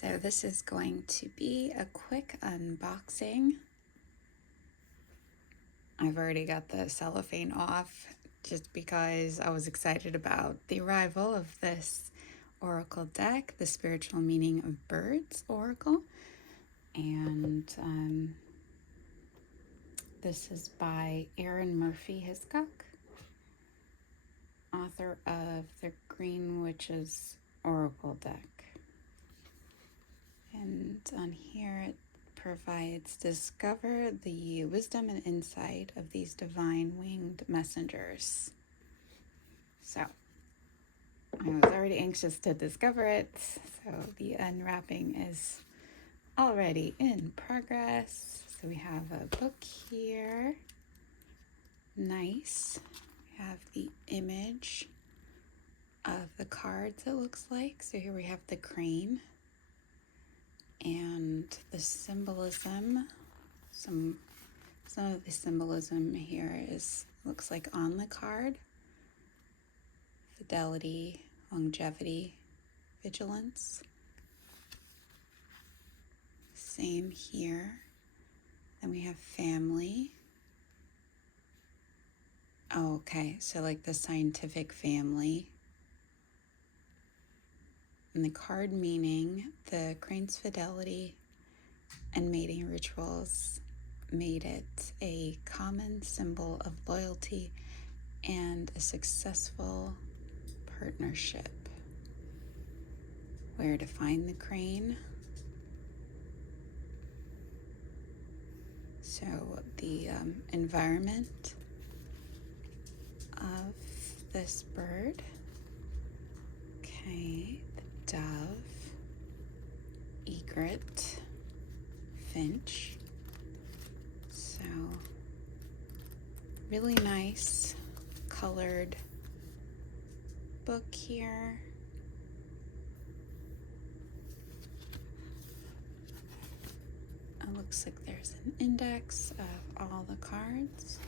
So this is going to be a quick unboxing. I've already got the cellophane off just because I was excited about the arrival of this oracle deck, the Spiritual Meaning of Birds Oracle. And this is by Erin Murphy Hiscock, author of the Green Witches Oracle deck. And on here it provides discover the wisdom and insight of these divine winged messengers. So I was already anxious to discover it, so the unwrapping is already in progress. So we have a book here. Nice. We have the image of the cards, it looks like. So here we have the crane. And the symbolism, some of the symbolism here looks like on the card. Fidelity, longevity, vigilance. Same here. Then we have family. Oh, okay, so like the scientific family. And the card meaning, the crane's fidelity and mating rituals made it a common symbol of loyalty and a successful partnership. Where to find the crane? So the environment of this bird. Okay. Dove, egret, finch. So really nice colored book here. It looks like there's an index of all the cards.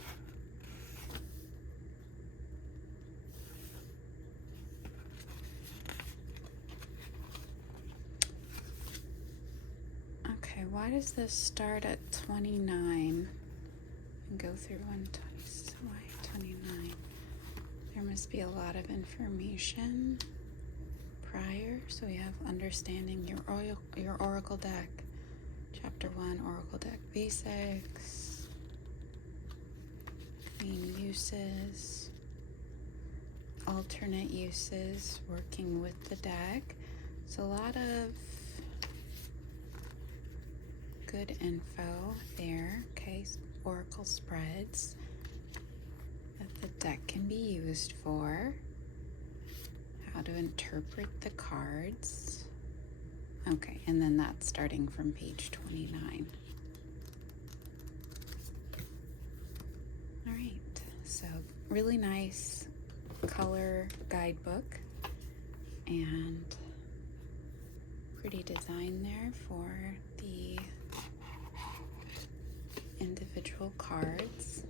Why does this start at 29 and go through 120? Why 29? There must be a lot of information prior. So we have understanding your oracle deck, chapter 1, oracle deck basics, main uses, alternate uses, working with the deck. So a lot of good info there. Okay, oracle spreads that the deck can be used for, how to interpret the cards. Okay, and then that's starting from page 29. All right, so really nice color guidebook and pretty design there for the individual cards.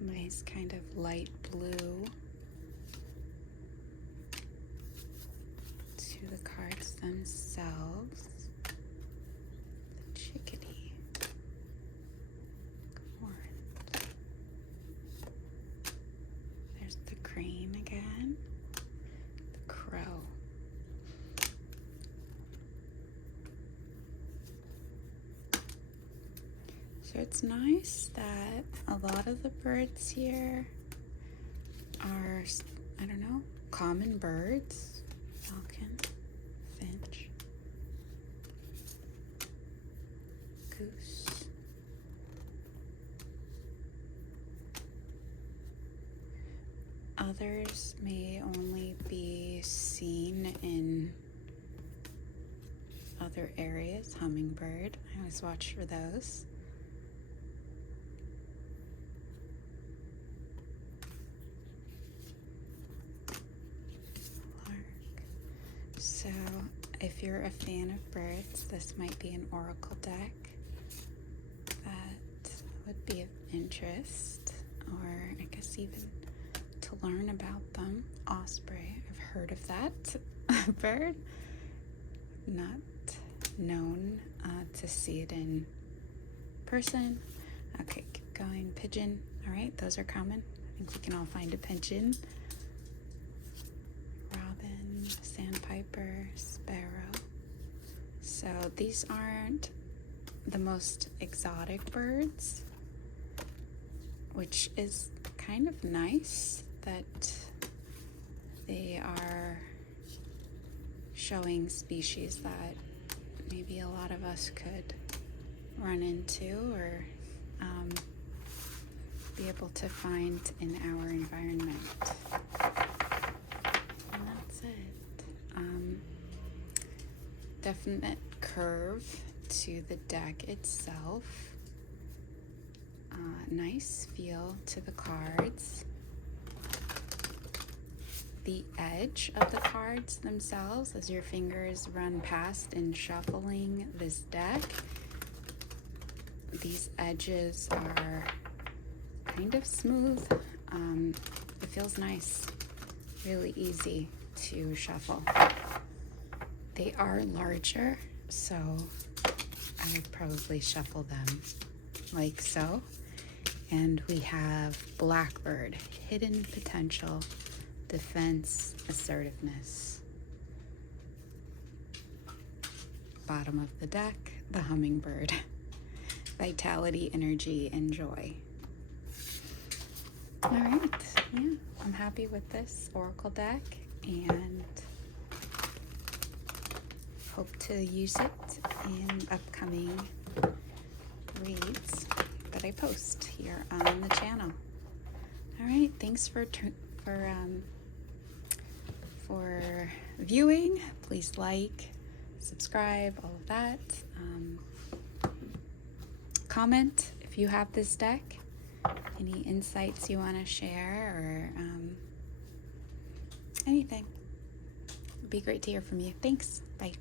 Nice kind of light blue to the cards themselves. The chickadee. Corn. There's the crane again. The crow. So it's nice that a lot of the birds here are, I don't know, common birds. Falcon, finch, goose. Others may only be seen in other areas. Hummingbird, I always watch for those. So if you're a fan of birds, this might be an oracle deck that would be of interest, or I guess even to learn about them. Osprey, I've heard heard of that bird. Not known to see it in person. Okay, keep going. Pigeon. All right, those are common. I think we can all find a pigeon. Robin, sandpiper, sparrow. So these aren't the most exotic birds, which is kind of nice that they are showing species that maybe a lot of us could run into or be able to find in our environment. And that's it. Definite curve to the deck itself. Nice feel to the cards. The edge of the cards themselves, as your fingers run past in shuffling this deck, these edges are kind of smooth. It feels nice, really easy to shuffle. They are larger, so I would probably shuffle them like so. And we have Blackbird, hidden potential, defense, assertiveness. Bottom of the deck, the hummingbird, vitality, energy, and joy. All right, yeah, I'm happy with this oracle deck and hope to use it in upcoming reads that I post here on the channel. All right, thanks for viewing. Please like, subscribe, all of that. Comment if you have this deck, any insights you want to share, or anything. It'd be great to hear from you. Thanks. Bye.